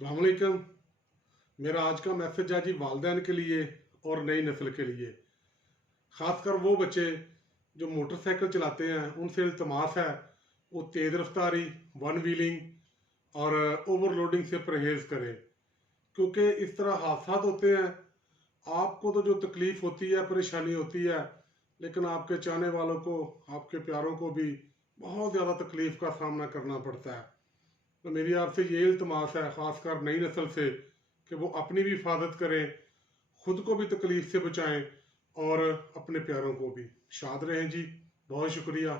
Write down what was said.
अस्सलाम वालेकुम। मेरा आज का मैसेज है जी वालिदैन के लिए और नई नस्ल के लिए। ख़ासकर वो बच्चे जो मोटरसाइकिल चलाते हैं उनसे इल्तमास है वो तेज़ रफ्तारी, वन व्हीलिंग और ओवरलोडिंग से परहेज़ करें, क्योंकि इस तरह हादसा होते हैं। आपको तो जो तकलीफ़ होती है, परेशानी होती है, लेकिन आपके चाहने वालों को, आपके प्यारों को भी बहुत ज़्यादा तकलीफ़ का सामना करना पड़ता है। तो मेरी आपसे ये इल्तमास है ख़ासकर नई नस्ल से कि वो अपनी भी हिफाजत करें, ख़ुद को भी तकलीफ़ से बचाएं और अपने प्यारों को भी। शाद रहें जी। बहुत शुक्रिया।